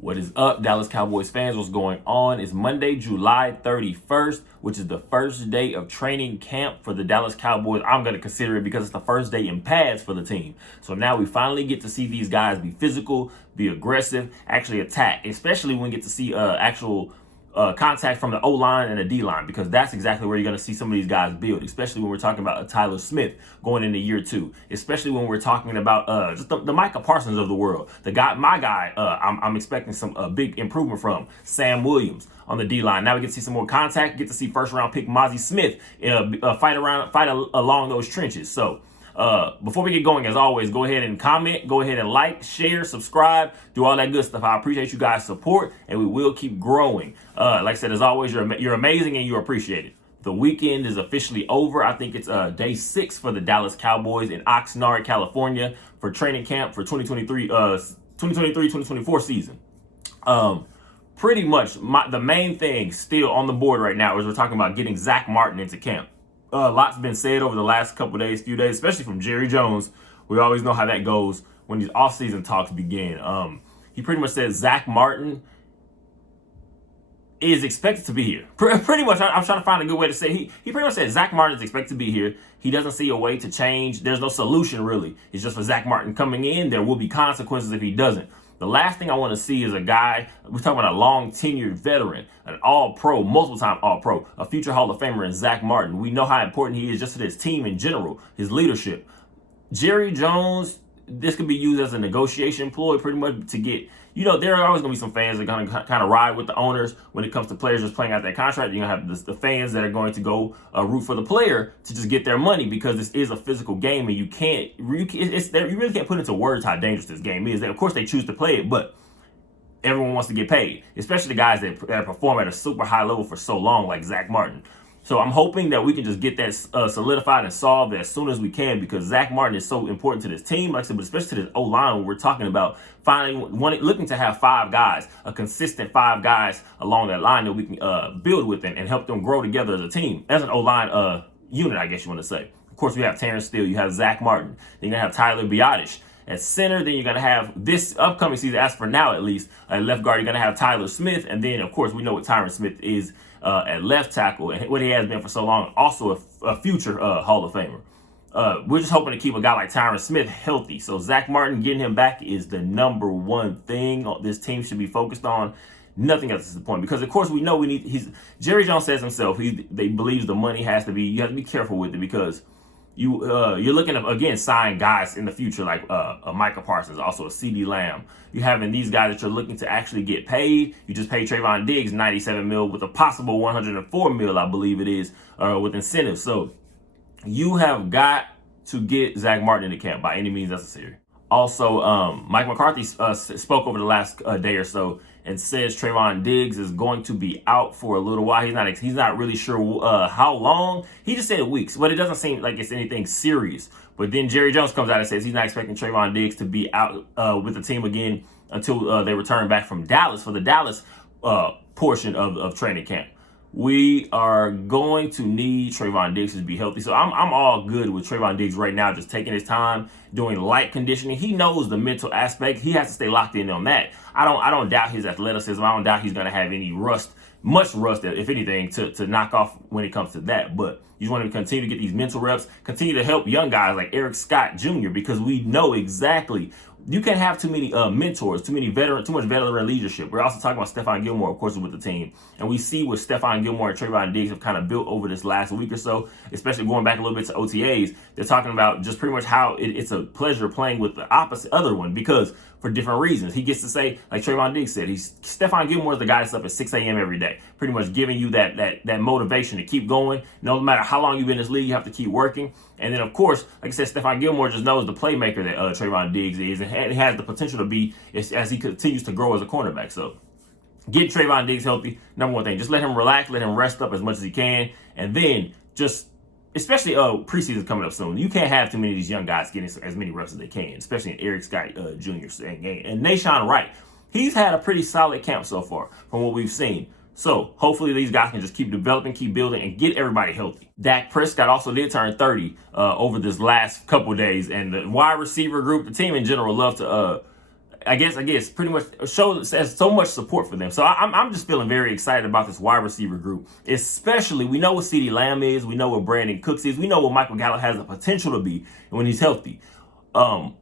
What is up, Dallas Cowboys fans? What's going on? It's Monday, July 31st, which is the first day of training camp for the Dallas Cowboys. I'm going to consider it because it's the first day in pads for the team. So now we finally get to see these guys be physical, be aggressive, actually attack, especially when we get to see actual contact from the O-line and the D-line, because that's exactly where you're going to see some of these guys build, especially when we're talking about a Tyler Smith going into year 2, especially when we're talking about just the Micah Parsons of the world. My guy, I'm expecting some big improvement from Sam Williams on the D-line. Now we get to see some more contact, get to see first-round pick Mozzie Smith fight along those trenches. So before we get going, as always, go ahead and comment, go ahead and like, share, subscribe, do all that good stuff. I appreciate you guys' support, and we will keep growing. Like I said, as always, you're amazing and you're appreciated. The weekend is officially over. I think it's day 6 for the Dallas Cowboys in Oxnard, California, for training camp for 2023-2024 season. Pretty much the main thing still on the board right now is we're talking about getting Zach Martin into camp. Lots been said over the last few days, especially from Jerry Jones. We always know how that goes when these off-season talks begin. He pretty much said Zach Martin is expected to be here. Pretty much, I'm trying to find a good way to say he pretty much said Zach Martin is expected to be here. He doesn't see a way to change. There's no solution, really. It's just for Zach Martin coming in. There will be consequences if he doesn't. The last thing I want to see is a guy, we're talking about a long-tenured veteran, an all-pro, multiple-time all-pro, a future Hall of Famer in Zach Martin. We know how important he is just to this team in general, his leadership. Jerry Jones, this could be used as a negotiation ploy pretty much to get, there are always going to be some fans that are going to kind of ride with the owners when it comes to players just playing out their contract. You're going to have the fans that are going to go root for the player to just get their money, because this is a physical game, and you really can't put into words how dangerous this game is. Of course, they choose to play it, but everyone wants to get paid, especially the guys that perform at a super high level for so long, like Zach Martin. So I'm hoping that we can just get that solidified and solved as soon as we can, because Zach Martin is so important to this team, like I said, but especially to this O-line when we're talking about looking to have 5 guys, a consistent 5 guys along that line that we can build with and help them grow together as a team, as an O-line unit, I guess you want to say. Of course, we have Terrence Steele, you have Zach Martin, then you're going to have Tyler Biadasz at center. Then you're going to have, this upcoming season, as for now at least, at left guard, you're going to have Tyler Smith. And then, of course, we know what Tyron Smith is at left tackle and what he has been for so long, also a future Hall of Famer. We're just hoping to keep a guy like Tyron Smith healthy. So Zach Martin, getting him back is the number one thing this team should be focused on. Nothing else is the point, because of course we know Jerry Jones says himself, they believes the money has to be, you have to be careful with it, because you're looking to, again, sign guys in the future like a Micah Parsons, also a CD Lamb. You're having these guys that you're looking to actually get paid. You just paid Trayvon Diggs $97 million with a possible $104 million, I believe it is, with incentives. So you have got to get Zach Martin into camp by any means necessary. Also, Mike McCarthy spoke over the last day or so and says Trayvon Diggs is going to be out for a little while. He's not really sure how long. He just said weeks, but it doesn't seem like it's anything serious. But then Jerry Jones comes out and says he's not expecting Trayvon Diggs to be out with the team again until they return back from Dallas for the Dallas portion of training camp. We are going to need Trayvon Diggs to be healthy. So I'm all good with Trayvon Diggs right now, just taking his time, doing light conditioning. He knows the mental aspect. He has to stay locked in on that. I don't doubt his athleticism. I don't doubt he's going to have any much rust, if anything, to knock off when it comes to that. But you just want to continue to get these mental reps, continue to help young guys like Eric Scott Jr., because we know exactly you can't have too many mentors, too much veteran leadership. We're also talking about Stephon Gilmore, of course, with the team. And we see what Stephon Gilmore and Trayvon Diggs have kind of built over this last week or so, especially going back a little bit to OTAs. They're talking about just pretty much how it's a pleasure playing with the other one, because for different reasons. He gets to say, like Trayvon Diggs said, Stephon Gilmore is the guy that's up at 6 a.m. every day, pretty much giving you that motivation to keep going. No matter how long you've been in this league, you have to keep working. And then, of course, like I said, Stephon Gilmore just knows the playmaker that Trayvon Diggs is, and has the potential to be as he continues to grow as a cornerback. So get Trayvon Diggs healthy, number one thing. Just let him relax, let him rest up as much as he can, and then just, especially preseason coming up soon, you can't have too many of these young guys getting as many reps as they can, especially in Eric Scott Jr. And Nashawn Wright. He's had a pretty solid camp so far from what we've seen. So hopefully these guys can just keep developing, keep building, and get everybody healthy. Dak Prescott also did turn 30 over this last couple of days, and the wide receiver group, the team in general, love to I guess pretty much shows has so much support for them. So I'm just feeling very excited about this wide receiver group, especially we know what CeeDee Lamb is, we know what Brandon Cooks is, we know what Michael Gallup has the potential to be when he's healthy.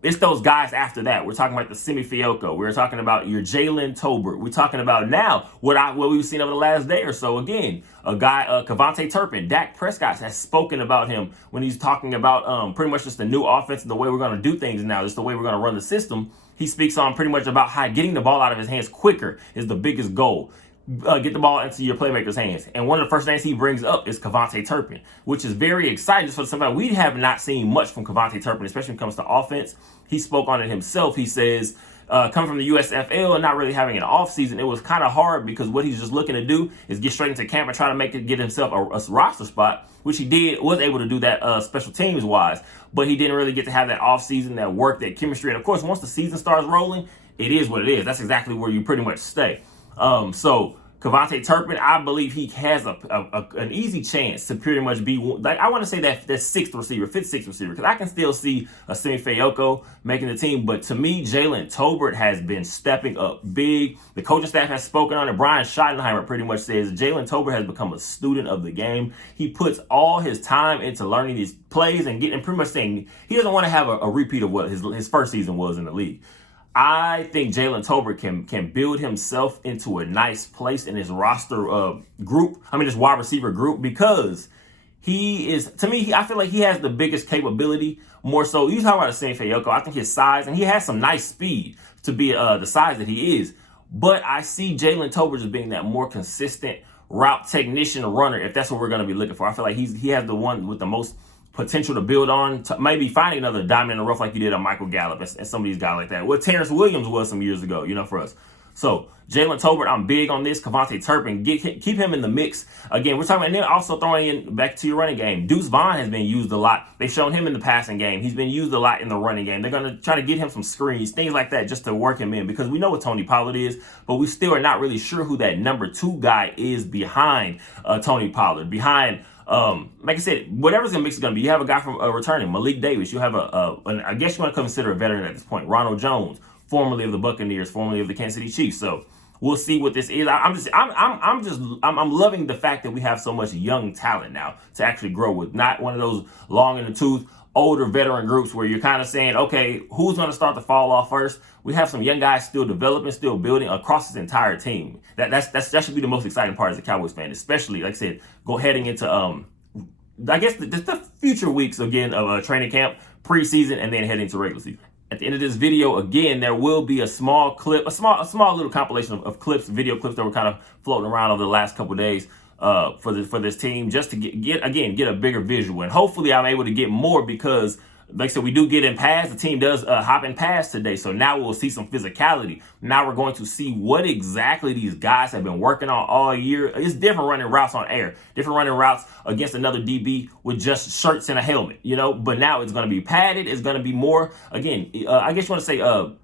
It's those guys after that. We're talking about the Simi Fehoko. We're talking about your Jalen Tolbert. We're talking about now what we've seen over the last day or so. Again, a guy, Kevontae Turpin, Dak Prescott has spoken about him when he's talking about pretty much just the new offense and the way we're going to do things now, just the way we're going to run the system. He speaks on pretty much about how getting the ball out of his hands quicker is the biggest goal. Get the ball into your playmaker's hands. And one of the first names he brings up is Kevontae Turpin, which is very exciting just for somebody. We have not seen much from Kevontae Turpin, especially when it comes to offense. He spoke on it himself. He says, coming from the USFL and not really having an offseason, it was kind of hard because what he's just looking to do is get straight into camp and try to get himself a roster spot, which he did, was able to do that special teams wise, but he didn't really get to have that offseason, that work, that chemistry. And of course, once the season starts rolling, it is what it is. That's exactly where you pretty much stay. So Kevontae Turpin, I believe he has an easy chance to pretty much be, like, I want to say that sixth receiver, fifth, sixth receiver, because I can still see a Simi Fehoko making the team. But to me, Jalen Tolbert has been stepping up big. The coaching staff has spoken on it. Brian Schottenheimer pretty much says Jalen Tolbert has become a student of the game. He puts all his time into learning these plays and pretty much saying he doesn't want to have a repeat of what his first season was in the league. I think Jalen Tolbert can build himself into a nice place in his roster group. This wide receiver group, because he is, to me, I feel like he has the biggest capability. More so, you talk about Simi Fehoko, I think his size, and he has some nice speed to be the size that he is. But I see Jalen Tolbert as being that more consistent route technician runner, if that's what we're going to be looking for. I feel like he has the one with the most potential to build on, to maybe finding another diamond in the rough like you did on Michael Gallup and some of these guys like that. What Terrence Williams was some years ago, for us. So Jalen Tolbert, I'm big on this. Kevontae Turpin, keep him in the mix. Again, we're talking about, and then also throwing in back to your running game. Deuce Vaughn has been used a lot. They've shown him in the passing game. He's been used a lot in the running game. They're going to try to get him some screens, things like that, just to work him in, because we know what Tony Pollard is, but we still are not really sure who that number 2 guy is behind Tony Pollard, behind like I said, whatever's the mix is going to be. You have a guy from returning, Malik Davis. You have I guess you want to consider a veteran at this point, Ronald Jones, formerly of the Buccaneers, formerly of the Kansas City Chiefs. So we'll see what this is. I'm loving the fact that we have so much young talent now to actually grow with. Not one of those long in the tooth, older veteran groups where you're kind of saying, okay, who's going to start to fall off first? We have some young guys still developing, still building across this entire team. That should be the most exciting part as a Cowboys fan, especially, like I said, heading into I guess the future weeks again of training camp, preseason, and then heading to regular season. At the end of this video, again, there will be a small clip, a small little compilation of clips, video clips that were kind of floating around over the last couple of days for this team, just to get a bigger visual. And hopefully I'm able to get more, because like I said, we do get in pass. The team does hop in pass today. So now we'll see some physicality. Now we're going to see what exactly these guys have been working on all year. It's different running routes on air, different running routes against another DB with just shirts and a helmet, but now it's going to be padded. It's going to be more, again, I guess you want to say,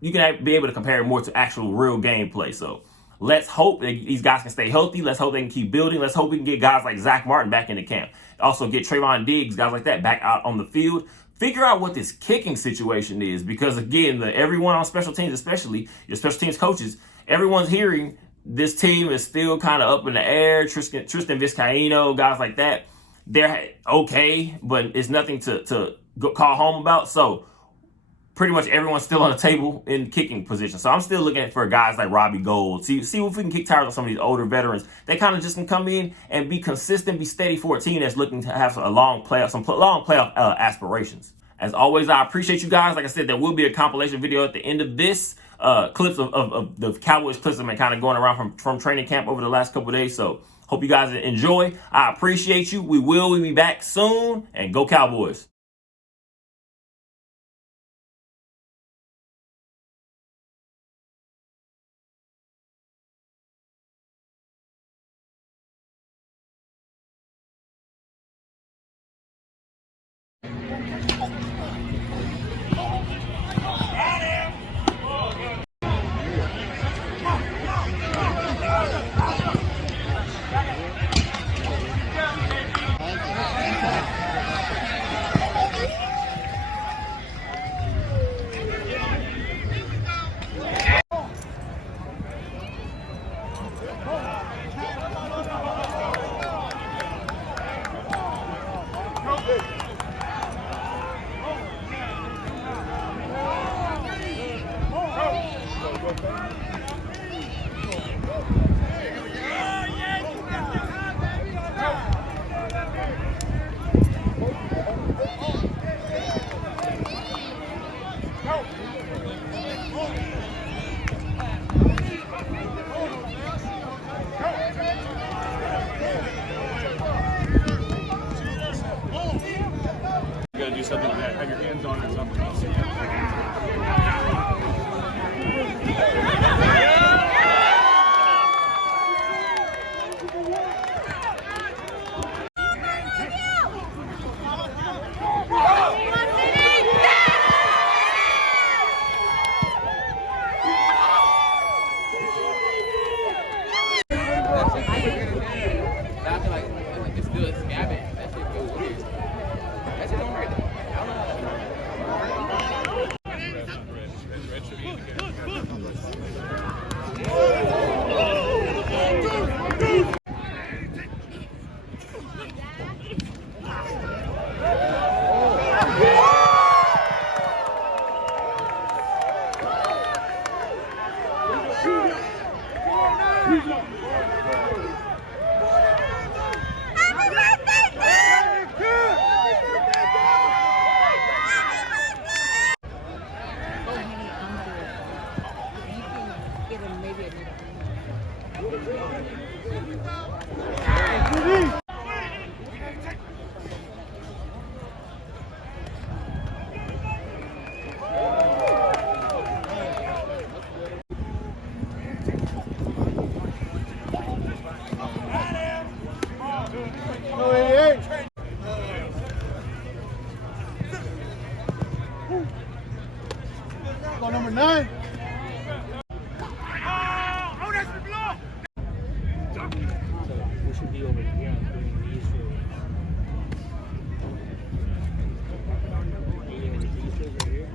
you can be able to compare it more to actual real gameplay. So let's hope that these guys can stay healthy. Let's hope they can keep building. Let's hope we can get guys like Zach Martin back into camp. Also get Trayvon Diggs, guys like that, back out on the field. Figure out what this kicking situation is, because again, everyone on special teams, especially your special teams coaches, everyone's hearing this team is still kind of up in the air. Tristan Vizcaino, guys like that, they're okay, but it's nothing to call home about. So pretty much everyone's still on the table in kicking position. So I'm still looking for guys like Robbie Gould. See if we can kick tires on some of these older veterans. They kind of just can come in and be consistent, be steady for a team that's looking to have some long playoff aspirations. As always, I appreciate you guys. Like I said, there will be a compilation video at the end of this. Clips of the Cowboys clips that have been kind of going around from training camp over the last couple of days. So hope you guys enjoy. I appreciate you. We'll be back soon, and go Cowboys. Do something like that. Have your hands on it or something. It's good. Scab it. That shit goes weird. That shit don't hurt. Go number 9. We should be over here doing these right here.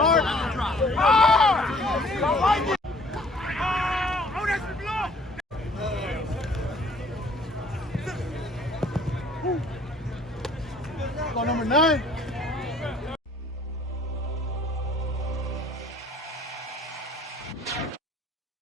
Nice. Go number 9.